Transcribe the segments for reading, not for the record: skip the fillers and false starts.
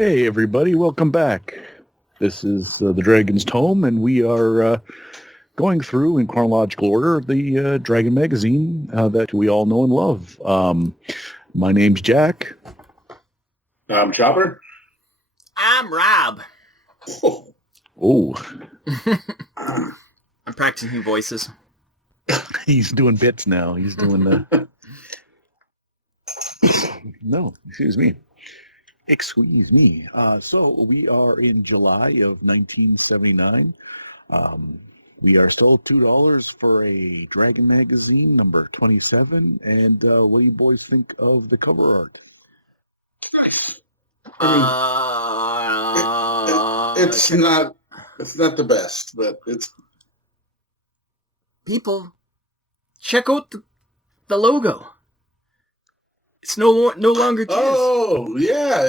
Hey, everybody, welcome back. This is the Dragon's Tome, and we are going through in chronological order the Dragon magazine that we all know and love. My name's Jack. I'm Chopper. I'm Rob. Oh, I'm practicing voices. he's doing bits now. He's doing the... No, excuse me. Excuse me. So we are in July of 1979. We are still $2 for a Dragon magazine, number 27. And what do you boys think of the cover art? It's not the best, but it's... People, check out the logo. It's no longer jizz. Oh, yeah.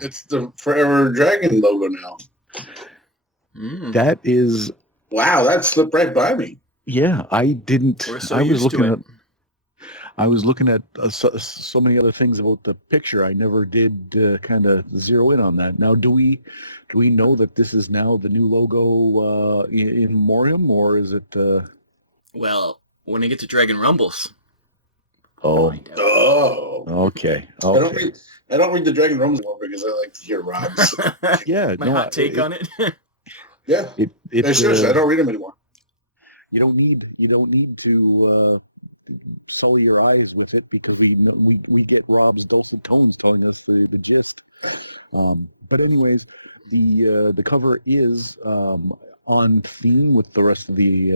It's the Forever Dragon logo now. That is... Wow, that slipped right by me. Yeah, I didn't... I was looking at so many other things about the picture. I never did kind of zero in on that. Now, do we know that this is now the new logo in memoriam, or is it... Well, when I get to Dragon Rumbles. Oh. Okay. I don't read the Dragon Rumbles anymore because I like to hear Rob's. Yeah, My hot take on it. Yeah. Seriously, I don't read them anymore. You don't need to sully your eyes with it because we get Rob's dulcet tones telling us the gist. But anyways, the cover is on theme with the rest of the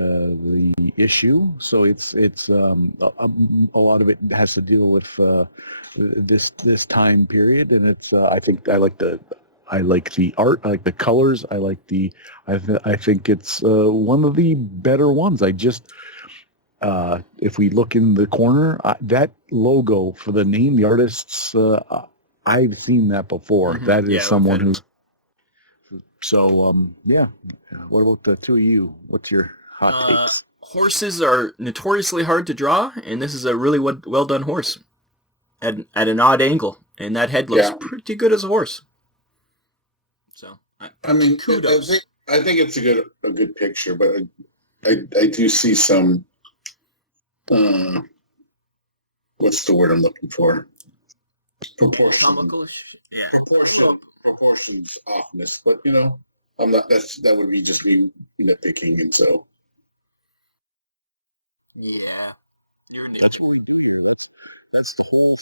issue, so it's a lot of it has to deal with this time period, and it's I think I like the art, I like the colors, I think it's one of the better ones. I just if we look in the corner, that logo for the name, the artists, I've seen that before. Mm-hmm. That is someone who's... So, yeah. What about the two of you? What's your hot takes? Horses are notoriously hard to draw, and this is a really well done horse at an odd angle, and that head looks pretty good as a horse. So, kudos. I think it's a good picture, but I do see some... what's the word I'm looking for? Proportion. Proportions offness, but I'm not. That would be just me nitpicking, and so. Yeah, that's what we do here. That's the whole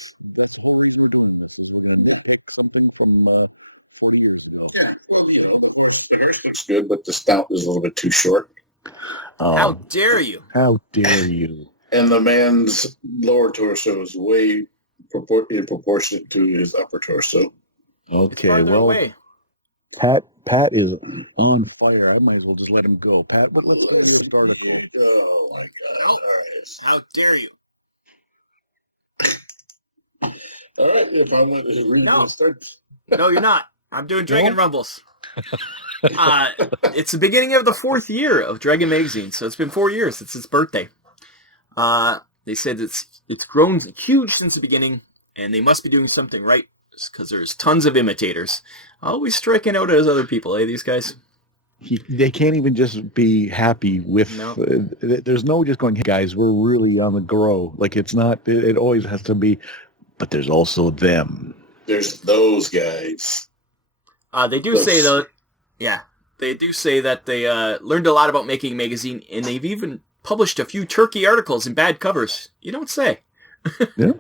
reason we're doing this. We're going to nitpick something from 40 years ago. Yeah, it's good, but the snout is a little bit too short. How dare you? How dare you? And the man's lower torso is way proportionate to his upper torso. Okay, well, away. Pat is on fire. I might as well just let him go. Pat, but let's start it. Oh my God! All right. How dare you? All right, if I'm going to start. No, you're not. I'm doing Dragon Rumbles. It's the beginning of the 4th year of Dragon Magazine, so it's been 4 years since its birthday. They said it's grown huge since the beginning, and they must be doing something right because there's tons of imitators, always striking out as other people. These guys. They can't even just be happy with. No. There's no just going, hey guys, we're really on the grow. Like it's not. It always has to be. But there's also them. There's those guys. They do say though. Yeah, they do say that they learned a lot about making a magazine, and they've even published a few turkey articles and bad covers. You don't say. Yeah.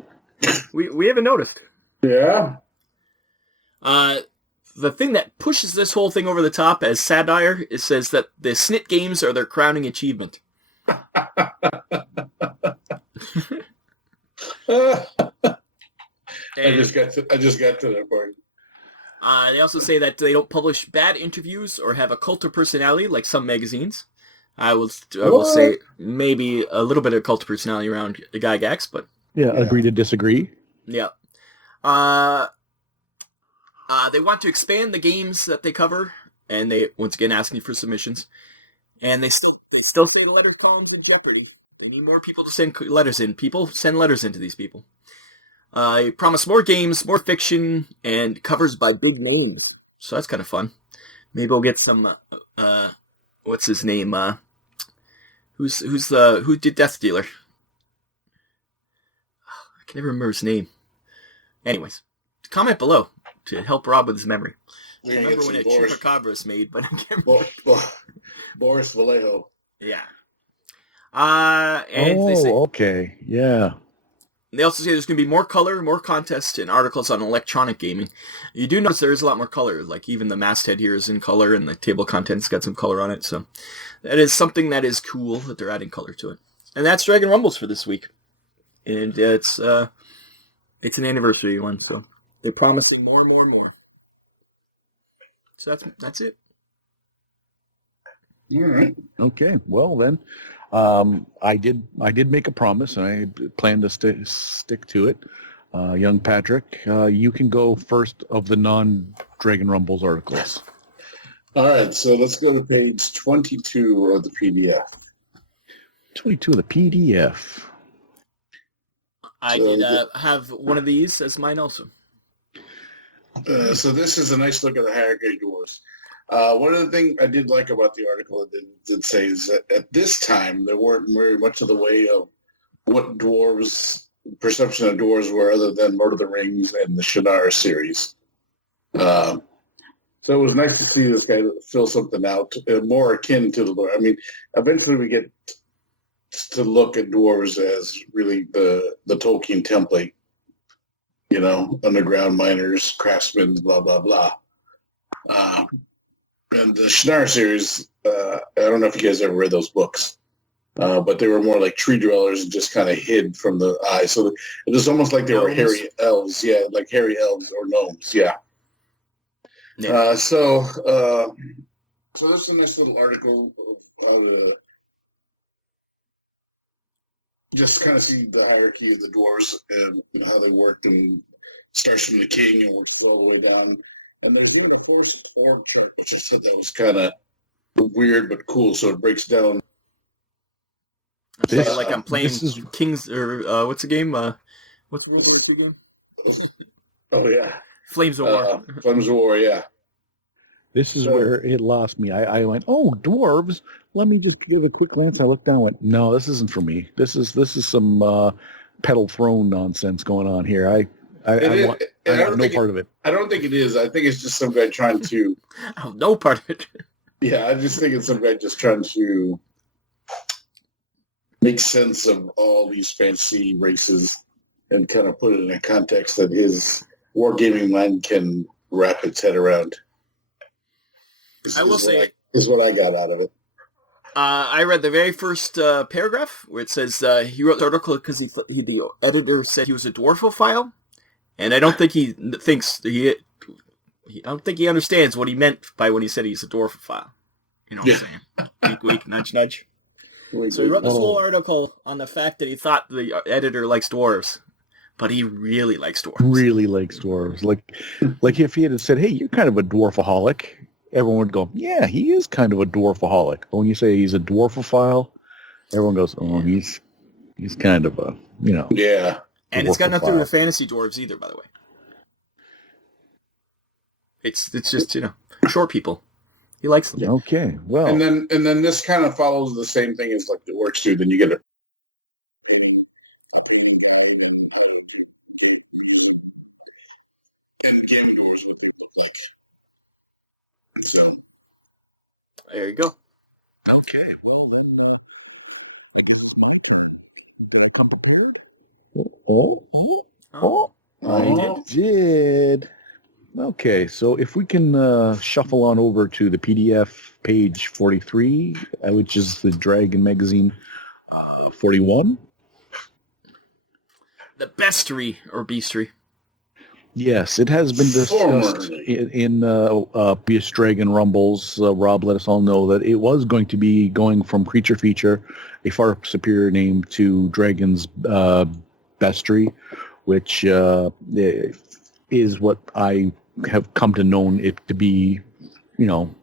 we haven't noticed. Yeah. The thing that pushes this whole thing over the top as satire, it says that the Snit Games are their crowning achievement. I just got to that part. They also say that they don't publish bad interviews or have a cult of personality like some magazines. I will say maybe a little bit of cult of personality around the Gygax, but... Yeah, agree to disagree. Yeah. They want to expand the games that they cover, and they, once again, asking for submissions. And they still say the letter columns in jeopardy. They need more people to send letters in. People, send letters into these people. I promise more games, more fiction, and covers by big names. So that's kind of fun. Maybe we'll get some. What's his name? Who did Death Dealer? I can never remember his name. Anyways, comment below to help Rob with his memory. I remember when a Chupacabra was made, but I can't remember. Boris Vallejo. Yeah. And they say, okay. Yeah. they also say there's going to be more color, more contests, and articles on electronic gaming. You do notice there is a lot more color. Like even the masthead here is in color, and the table contents got some color on it. So that is something that is cool that they're adding color to it. And that's Dragon Rumbles for this week. And it's an anniversary one, so they're promising more and more and more. So that's it. All right. Okay. Well then, I did make a promise, and I plan to stick to it. Young Patrick, you can go first of the non-Dragon Rumbles articles. All right. So let's go to page 22 of the PDF. 22 of the PDF. I So did have one of these as mine also. So this is a nice look at the hierarchy of dwarves. One of the things I did like about the article it did say is that at this time there weren't very much of the way of what dwarves' perception of dwarves were other than Lord of the Rings and the Shannara series. So it was nice to see this guy fill something out more akin to the Lord. I mean, eventually we get to look at dwarves as really the Tolkien template. You know, underground miners, craftsmen, blah, blah, blah. And the Shannara series, I don't know if you guys ever read those books, but they were more like tree dwellers and just kind of hid from the eye. So it was almost like they were hairy elves, yeah, like hairy elves or gnomes, yeah. So this is a nice little article of just kind of see the hierarchy of the dwarves and how they worked, and starts from the king and works all the way down. And there's the first orc, which I said that was kind of weird but cool. So it breaks down. This, like I'm playing Kings or what's the game? What's the World War II game? Oh yeah, Flames of War. Flames of War, yeah. This is where it lost me. I went, oh, dwarves. Let me just give a quick glance. I looked down and went, no, this isn't for me. This is some pedal throne nonsense going on here. I want no part of it. I don't think it is. I think it's just some guy trying to. Oh, no part of it. Yeah, I just think it's some guy just trying to make sense of all these fancy races and kind of put it in a context that his wargaming mind can wrap its head around. I will say, is what I got out of it. I read the very first paragraph where it says he wrote the article because the editor said he was a dwarfophile, and I don't think he thinks I don't think he understands what he meant by when he said he's a dwarfophile. You know what I'm saying? Weak, weak, nudge, nudge. So he wrote this whole article on the fact that he thought the editor likes dwarves, but he really likes dwarves. Really likes dwarves. Like if he had said, "Hey, you're kind of a dwarfaholic," everyone would go, "Yeah, he is kind of a dwarfaholic." But when you say he's a dwarfophile, everyone goes, "Oh, he's kind of a, you know." Yeah. And it's got nothing to do with fantasy dwarves either, by the way. It's just, you know, short people. He likes them. Okay, well. And then this kind of follows the same thing as like the orcs do. Then you get it. There you go. Did I come prepared? I did. Okay, so if we can shuffle on over to the PDF page 43, which is the Dragon Magazine 41. The bestiary or beastry. Yes, it has been discussed in previous Dragon Rumbles. Rob let us all know that it was going to be going from Creature Feature, a far superior name, to Dragon's Bestiary, which is what I have come to know it to be, you know.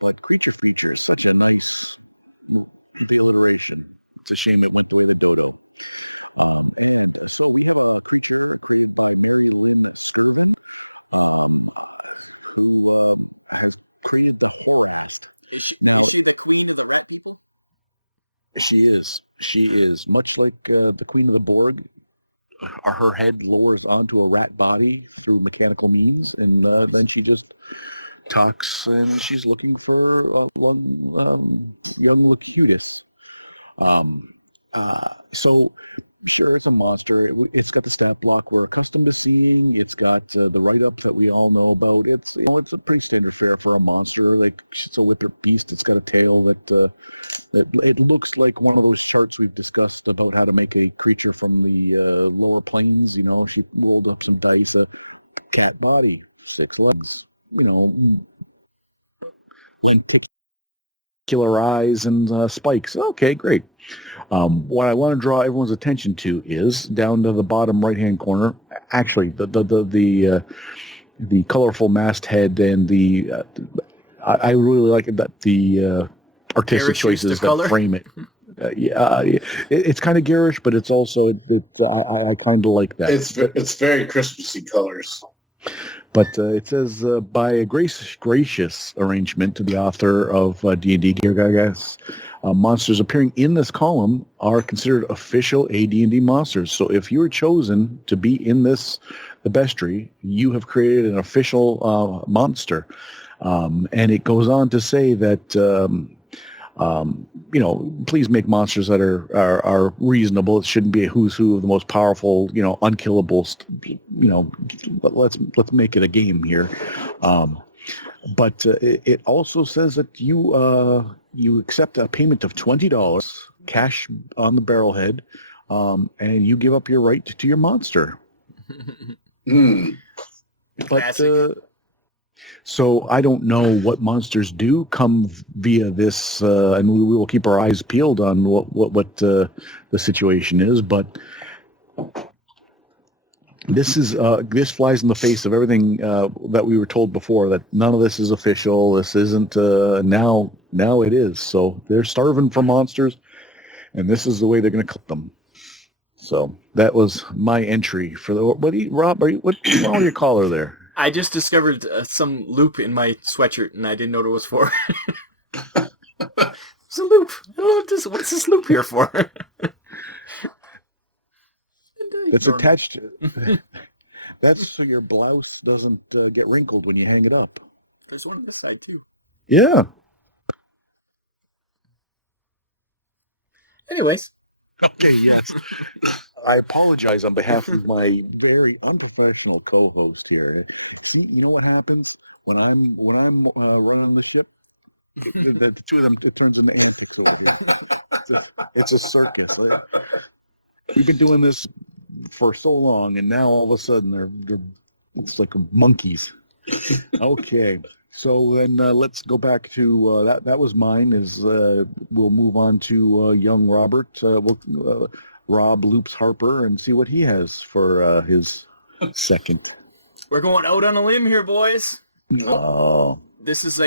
But Creature Feature is such a nice alliteration It's a shame it went the way the dodo. So we have a creature created by the ring of discussion. Created by She is. She is. Much like the Queen of the Borg, her head lowers onto a rat body through mechanical means, and then she just talks, and she's looking for one young Locutus. So, sure, it's a monster. It's got the stat block we're accustomed to seeing. It's got the write-up that we all know about. It's a pretty standard fare for a monster. Like, it's a whippet beast. It's got a tail that it looks like one of those charts we've discussed about how to make a creature from the lower planes. She rolled up some dice, a cat body, 6 legs, lenticular eyes and spikes. Okay, great. What I want to draw everyone's attention to is down to the bottom right-hand corner. Actually, the colorful masthead and the I really like it that the artistic choices that frame it. It's kind of garish, but it's also I kind of like that. It's very Christmassy colors. But it says by a gracious arrangement to the author of D&D Geargagas, monsters appearing in this column are considered official AD&D monsters. So if you were chosen to be in the bestiary, you have created an official monster. And it goes on to say that please make monsters that are reasonable. It shouldn't be a who's who of the most powerful, unkillable. Let's make it a game here. But it also says that you accept a payment of $20 cash on the barrelhead, and you give up your right to your monster. But so I don't know what monsters do come via this, and we will keep our eyes peeled on what the situation is. But this flies in the face of everything that we were told before, that none of this is official. This isn't now it is. So they're starving for monsters, and this is the way they're going to cook them. So that was my entry for the. Rob? What's wrong with your collar there? I just discovered some loop in my sweatshirt, and I didn't know what it was for. It's a loop. I don't know what's this loop here for. It's attached. That's so your blouse doesn't get wrinkled when you hang it up. There's one on the side too. Yeah. Anyways. Okay. Yes. I apologize on behalf of my very unprofessional co-host here. You know what happens when I'm running the ship? The two of them, it turns into antics over there. It's a circus, right? We've been doing this for so long, and now all of a sudden they're it's like monkeys. Okay, so then let's go back to that was mine. We'll move on to young Robert. Rob loops Harper and see what he has for his second. We're going out on a limb here, boys. Oh. This is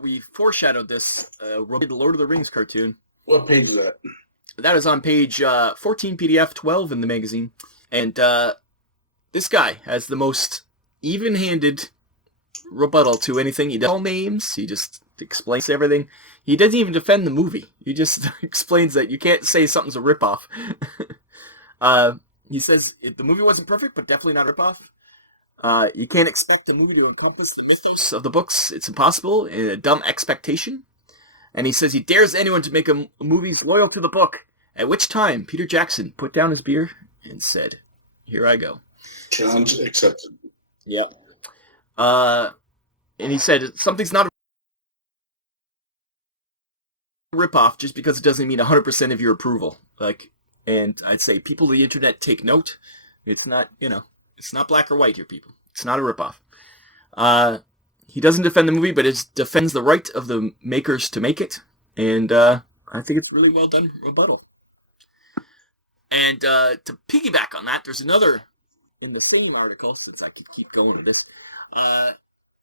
we foreshadowed this the Lord of the Rings cartoon. What page is that? That is on page 14 PDF 12 in the magazine. And this guy has the most even-handed rebuttal to anything. He doesn't call names. He just explains everything. He doesn't even defend the movie. He just explains that you can't say something's a ripoff. He says the movie wasn't perfect, but definitely not a ripoff. You can't expect the movie to encompass of the books. It's impossible. A dumb expectation. And he says he dares anyone to make a movie loyal to the book. At which time, Peter Jackson put down his beer and said, "Here I go." Challenge accepted. Yep. And he said something's not a ripoff just because it doesn't mean 100% of your approval. And I'd say people of the internet take note. It's not, it's not black or white here, people. It's not a ripoff. He doesn't defend the movie, but it defends the right of the makers to make it. And I think it's really well done rebuttal. And to piggyback on that, there's another, in the same article, since I keep going with this,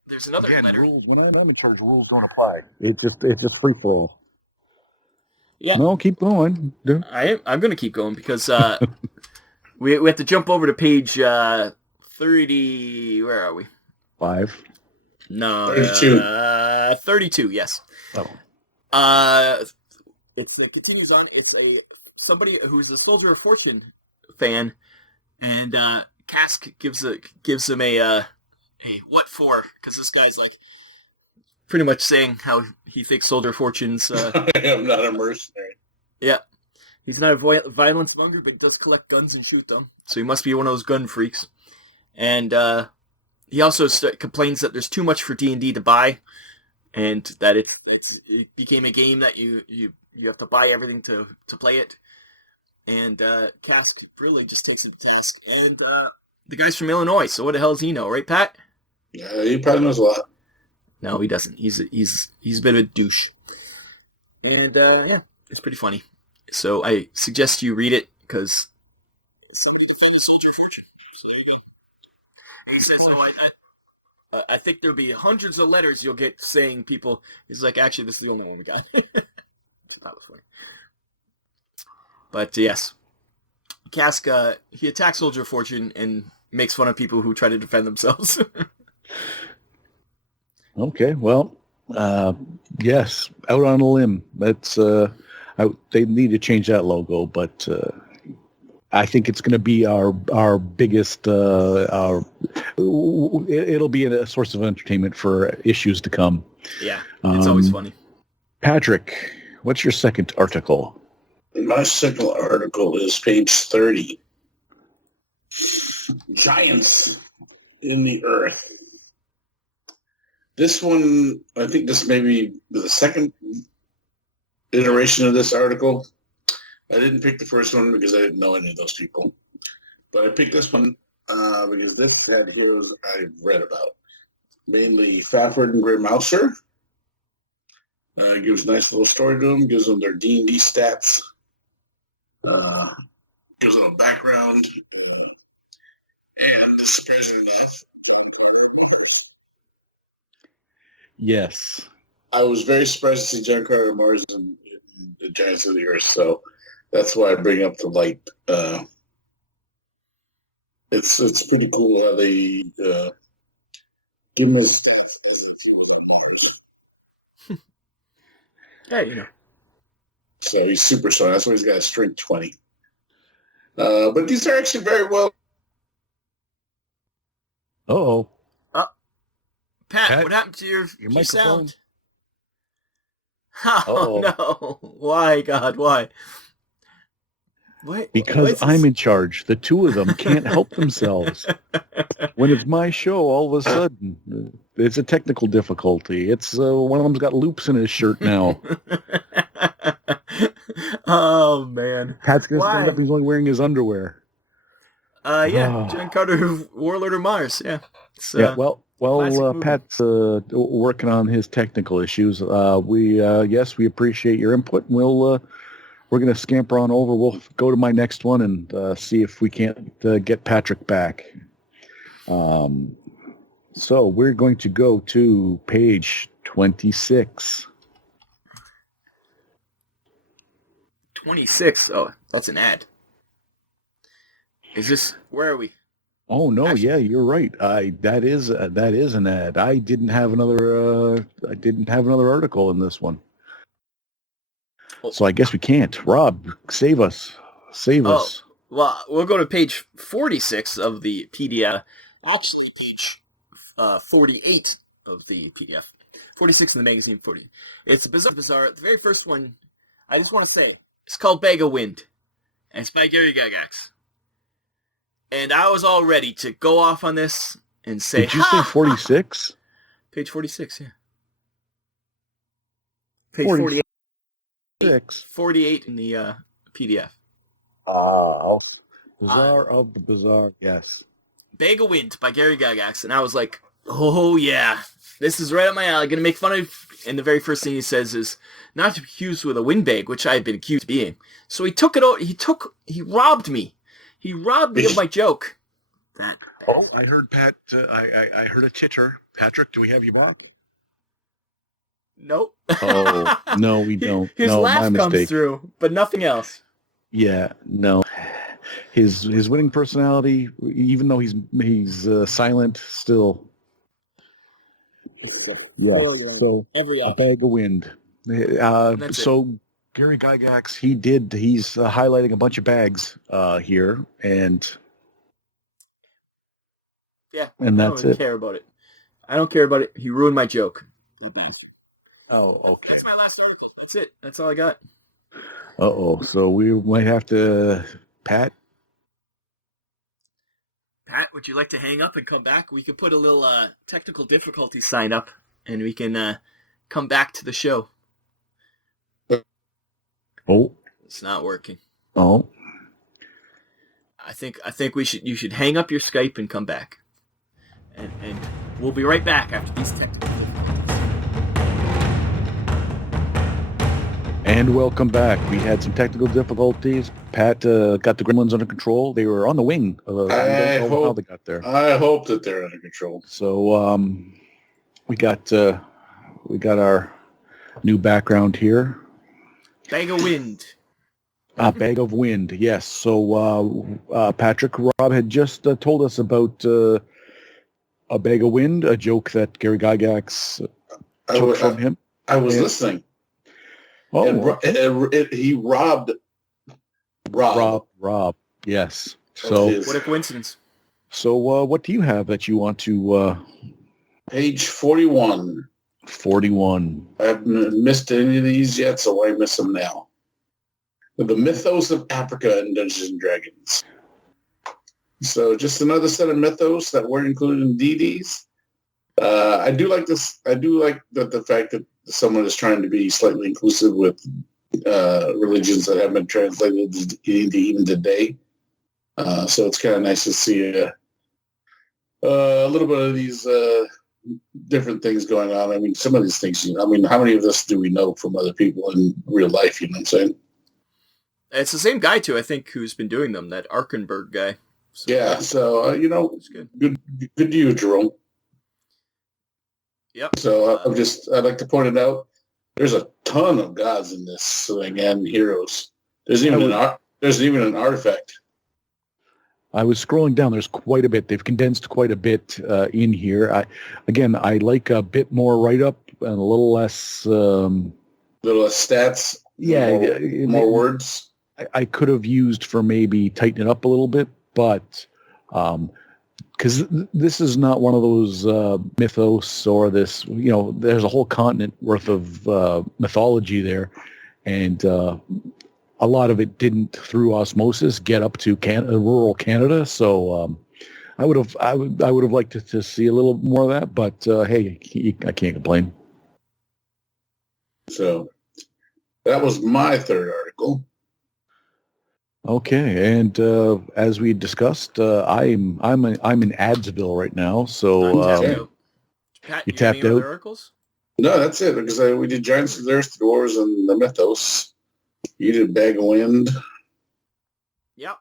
there's another letter. Rules, when I'm in charge, rules don't apply. It's just free for all. Yeah. No, keep going. I'm going to keep going because we have to jump over to page 30. Where are we? 5. No, 32. 32. Yes. Oh. It continues on. It's somebody who's a Soldier of Fortune fan, and Cask gives him a what for? Because this guy's like pretty much saying how he thinks Soldier of Fortune's. I am not a mercenary. Yeah, he's not a violence monger, but he does collect guns and shoot them. So he must be one of those gun freaks. And he also complains that there's too much for D&D to buy, and that it became a game that you have to buy everything to play it. And Cask really just takes him to task. And the guy's from Illinois, so what the hell does he know, right, Pat? Yeah, he probably knows a lot. No, he doesn't. He's a bit of a douche. And yeah, it's pretty funny. So I suggest you read it because it's a Soldier Fortune. So there you go. He says, I think there'll be hundreds of letters you'll get saying people. He's like, actually, this is the only one we got. That was funny. But yes, Cask, he attacks Soldier of Fortune and makes fun of people who try to defend themselves. Okay, well, yes, out on a limb. That's they need to change that logo, but I think it's going to be our biggest. It'll be a source of entertainment for issues to come. Yeah, it's always funny. Patrick, what's your second article? My second article is page 30. Giants in the Earth. This one, I think this may be the second iteration of this article. I didn't pick the first one because I didn't know any of those people. But I picked this one because this had who I've read about. Mainly Fafford and Gray Mouser. Gives a nice little story to them. Gives them their D&D stats. Gives them a background. And surprisingly enough, Yes. I was very surprised to see John Carter Mars in the Giants of the Earth, so that's why I bring up the light. It's pretty cool how they give him his stats as if he was on Mars. Yeah, you know. So he's super strong. That's why he's got a strength 20. But these are actually very well. Uh-oh. Pat, what happened to your microphone? sound? Oh, Uh-oh. no. Why, God, why? What? Because I'm in charge. The two of them can't help themselves. When it's my show, all of a sudden, it's a technical difficulty. It's one of them's got loops in his shirt now. Oh, man. Pat's going to Why? stand up. He's only wearing his underwear. Yeah, John Carter, Warlord of Mars, yeah. It's, Yeah, well, classic movie. Pat's working on his technical issues. We appreciate your input. And we're going to scamper on over. We'll go to my next one and see if we can't get Patrick back. So we're going to go to page 26. 26. Oh, that's an ad. Is this? Where are we? Oh no! Actually, yeah, you're right. That is an ad. I didn't have another article in this one, so I guess we can't. Rob, save us! Save us! Well, we'll go to page 46 of the PDF. Actually, page 48 of the PDF. 46 in the magazine. 40. It's bizarre. The very first one. I just want to say it's called Bag of Wind, and it's by Gary Gygax. And I was all ready to go off on this and say, Did you say 46? Page 46, yeah. Page 48. 48 in the PDF. Bizarre of the bizarre, yes. Bag of Wind by Gary Gygax. And I was like, oh, yeah. This is right up my alley. Going to make fun of... And the very first thing he says is, not to be accused with a wind bag, which I had been accused of being. So he took it out. He robbed me. He robbed me of my joke. Oh, I heard Pat. I heard a titter. Patrick, do we have you back? Nope. Oh, no, we don't. His No, laugh my comes mistake. through, but nothing else. Yeah, no. His winning personality, even though he's silent, still. Yeah. Brilliant. So Every a option. bag of wind. That's it. So Gary Gygax, he's highlighting a bunch of bags here, and Yeah. and I that's don't it. care about it. I don't care about it. He ruined my joke. Oh, okay. That's my last article. That's it. That's all I got. Uh-oh. So we might have to, Pat. Pat, would you like to hang up and come back? We could put a little technical difficulty sign up, and we can come back to the show. Oh, It's not working. oh. I think you should hang up your Skype and come back, and we'll be right back after these technical difficulties. And welcome back. We had some technical difficulties. Pat got the gremlins under control. They were on the wing. We don't know how they got there. I hope that they're under control. So we got our new background here. Bag of wind. Bag of wind. Yes. So Patrick, Rob had just told us about a bag of wind, a joke that Gary Gygax took from him. I was listening. Oh, he robbed Rob. Yes. So What a coincidence. So what do you have that you want to? Page 41. 41. I haven't missed any of these yet, so why miss them now? The mythos of Africa in Dungeons and Dragons. So just another set of mythos that weren't included in DDs. I do like this. I do like the fact that someone is trying to be slightly inclusive with religions that haven't been translated into even today. So it's kind of nice to see a little bit of these different things going on. I mean, some of these things, how many of this do we know from other people in real life? You know what I'm saying? It's the same guy, too, I think, who's been doing them, that Arkenberg guy. So, yeah, so, it's good. Good to you, Jerome. Yep. So I'd like to point it out. There's a ton of gods in this thing and heroes. There's even an artifact. I was scrolling down. There's quite a bit. They've condensed quite a bit in here. I like a bit more write-up and a little less... little less stats. Yeah. More words. I could have used for maybe tightening it up a little bit, but... because this is not one of those mythos or this, there's a whole continent worth of mythology there, and a lot of it didn't, through osmosis, get up to rural Canada. So I would have liked to see a little more of that, but hey, I can't complain. So that was my third article. Okay, and as we discussed, I'm in Adsville right now, so Pat, you tapped out. Articles? No, that's it, because we did Giants of the Earth, Dwarves, and the Mythos. You did Bag of Wind. Yep.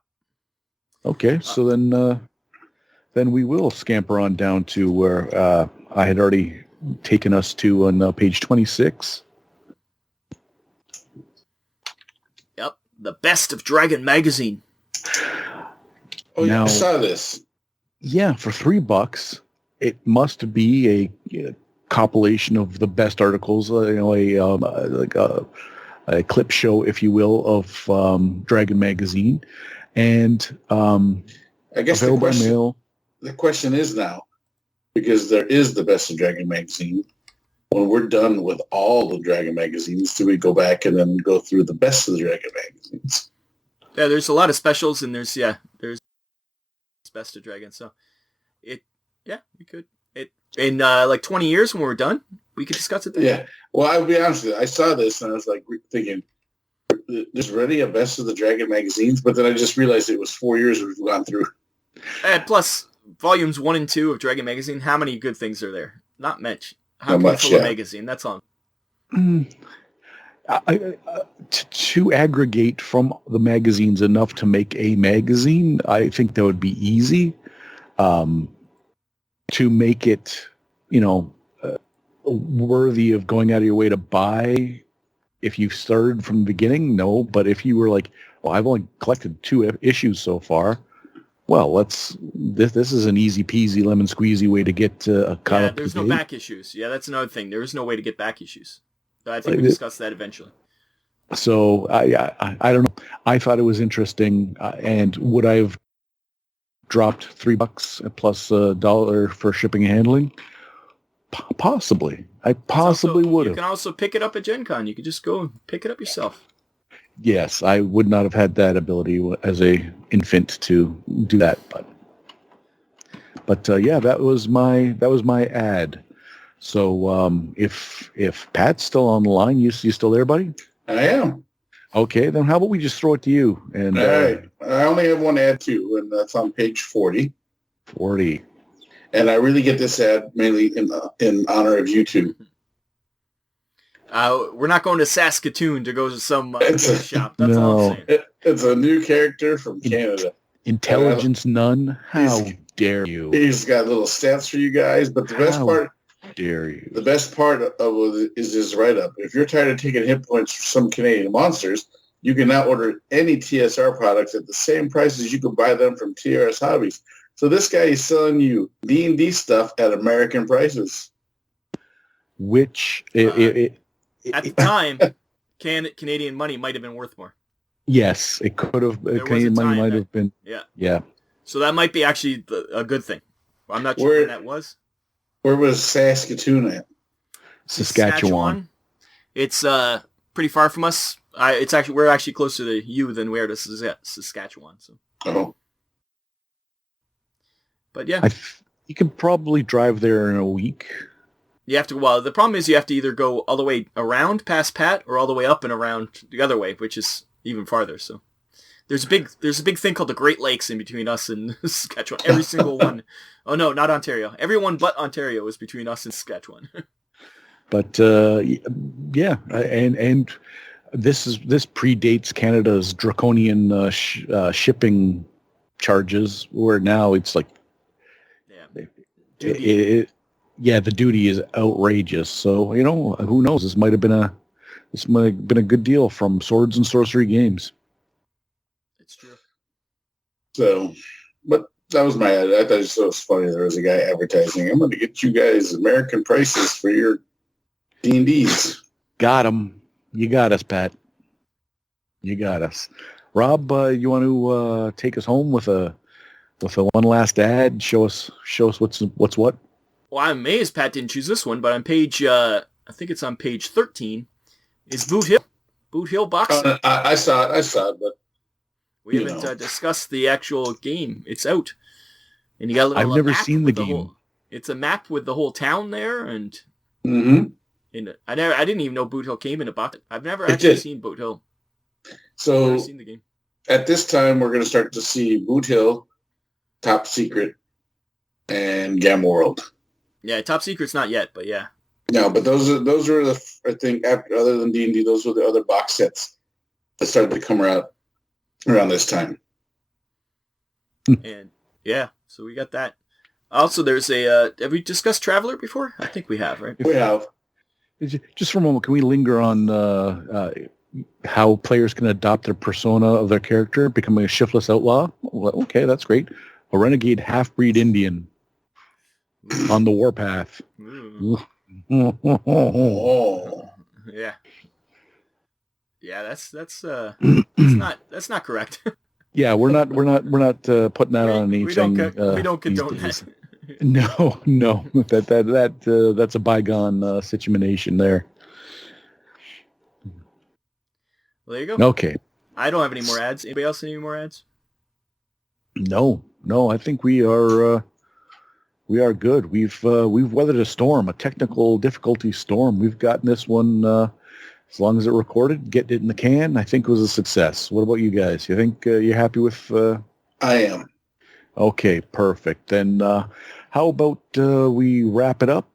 Okay, so then we will scamper on down to where I had already taken us to on page 26. The Best of Dragon magazine. Oh, yeah, I saw this. Yeah, for $3, it must be a compilation of the best articles, like a clip show, if you will, of Dragon magazine, and I guess the question is now, because there is the Best of Dragon magazine. When we're done with all the Dragon magazines, do we go back and then go through the Best of the Dragon magazines? Yeah, there's a lot of specials, and there's Best of Dragon. So we could. In like 20 years when we're done, we could discuss it then. Yeah. Well, I'll be honest with you. I saw this and I was like thinking, there's already a Best of the Dragon magazines, but then I just realized it was 4 years we've gone through. And plus, volumes 1 and 2 of Dragon magazine, how many good things are there? Not much. How much, a magazine? That's all. To aggregate from the magazines enough to make a magazine, I think that would be easy. To make it, worthy of going out of your way to buy if you started from the beginning? No, but if you were like, well, I've only collected 2 issues so far. Well, this is an easy peasy lemon squeezy way to get caught up. There's no back issues. Yeah, that's another thing. There is no way to get back issues. I think we discussed that eventually. So I don't know. I thought it was interesting, and would I have dropped $3 plus $1 for shipping and handling? Possibly. I possibly would have. You can also pick it up at Gen Con. You could just go and pick it up yourself. Yes, I would not have had that ability as a infant to do that, but yeah, that was my ad. So if Pat's still on the line, you still there, buddy? I am. Okay, then how about we just throw it to you? And all right, I only have one ad too, and that's on page 40. 40. And I really get this ad mainly in honor of you two. We're not going to Saskatoon to go to some shop. That's no. all I'm saying. It's a new character from Canada. Intelligence none? How dare you? He's got little stats for you guys, but the best part... dare you? The best part of it is his write-up. If you're tired of taking hit points for some Canadian monsters, you can now order any TSR products at the same price as you could buy them from TRS Hobbies. So this guy is selling you D&D stuff at American prices. Which... at the time, Canadian money might have been worth more. Yes, it could have. Canadian money might have been. Yeah. So that might be actually a good thing. I'm not sure where that was. Where was Saskatoon at? Saskatchewan. It's pretty far from us. We're actually closer to you than we are to Saskatchewan. So. Oh. But yeah, you could probably drive there in a week. You have to. Well, the problem is you have to either go all the way around past Pat or all the way up and around the other way, which is even farther. So there's a big thing called the Great Lakes in between us and Saskatchewan. Every single one. Oh no, not Ontario. Everyone but Ontario is between us and Saskatchewan. But yeah, and this predates Canada's draconian shipping charges, where now it's like the duty is outrageous. So who knows? This might have been a good deal from Swords and Sorcery Games. It's true. So, but that was my ad. I thought it was funny. There was a guy advertising, I'm going to get you guys American prices for your D&Ds. Got him. You got us, Pat. You got us. Rob, you want to take us home with a one last ad? Show us what's what. Well, I'm amazed Pat didn't choose this one, but on page, I think it's on page 13, is Boot Hill. Boot Hill boxing. I saw it, but we haven't discussed the actual game. It's out, and you got a little. I've never seen the game. It's a map with the whole town there, and and I didn't even know Boot Hill came in a box. I've never actually seen Boot Hill. So I've never seen the game. At this time, we're going to start to see Boot Hill, Top Secret, and Gamma World. Yeah, Top Secret's not yet, but yeah. No, but those are I think other than D&D, those were the other box sets that started to come out around this time. And yeah, so we got that. Also, there's have we discussed Traveler before? I think we have, right? We have. Just for a moment, can we linger on how players can adopt their persona of their character, becoming a shiftless outlaw? Well, okay, that's great. A renegade half-breed Indian on the warpath. Oh. Yeah. Yeah, that's not correct. Yeah, we're not putting that on anything. We don't condone that. No, that's a bygone situation there. Well, there you go. Okay. I don't have any more ads. Anybody else any more ads? No. I think we are good. We've weathered a storm, a technical difficulty storm. We've gotten this one as long as it recorded, getting it in the can. I think it was a success. What about you guys? You think you're happy with? I am. Okay, perfect. Then how about we wrap it up?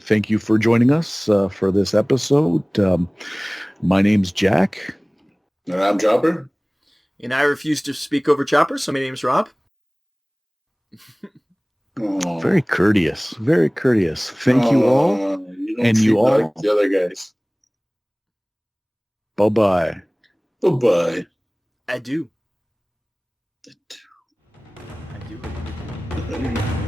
Thank you for joining us for this episode. My name's Jack. And I'm Chopper. And I refuse to speak over Chopper, so my name's Rob. Very courteous. Very courteous. Thank you all. don't And seem you all, like the other guys. bye-bye. Bye-bye. I do. I do.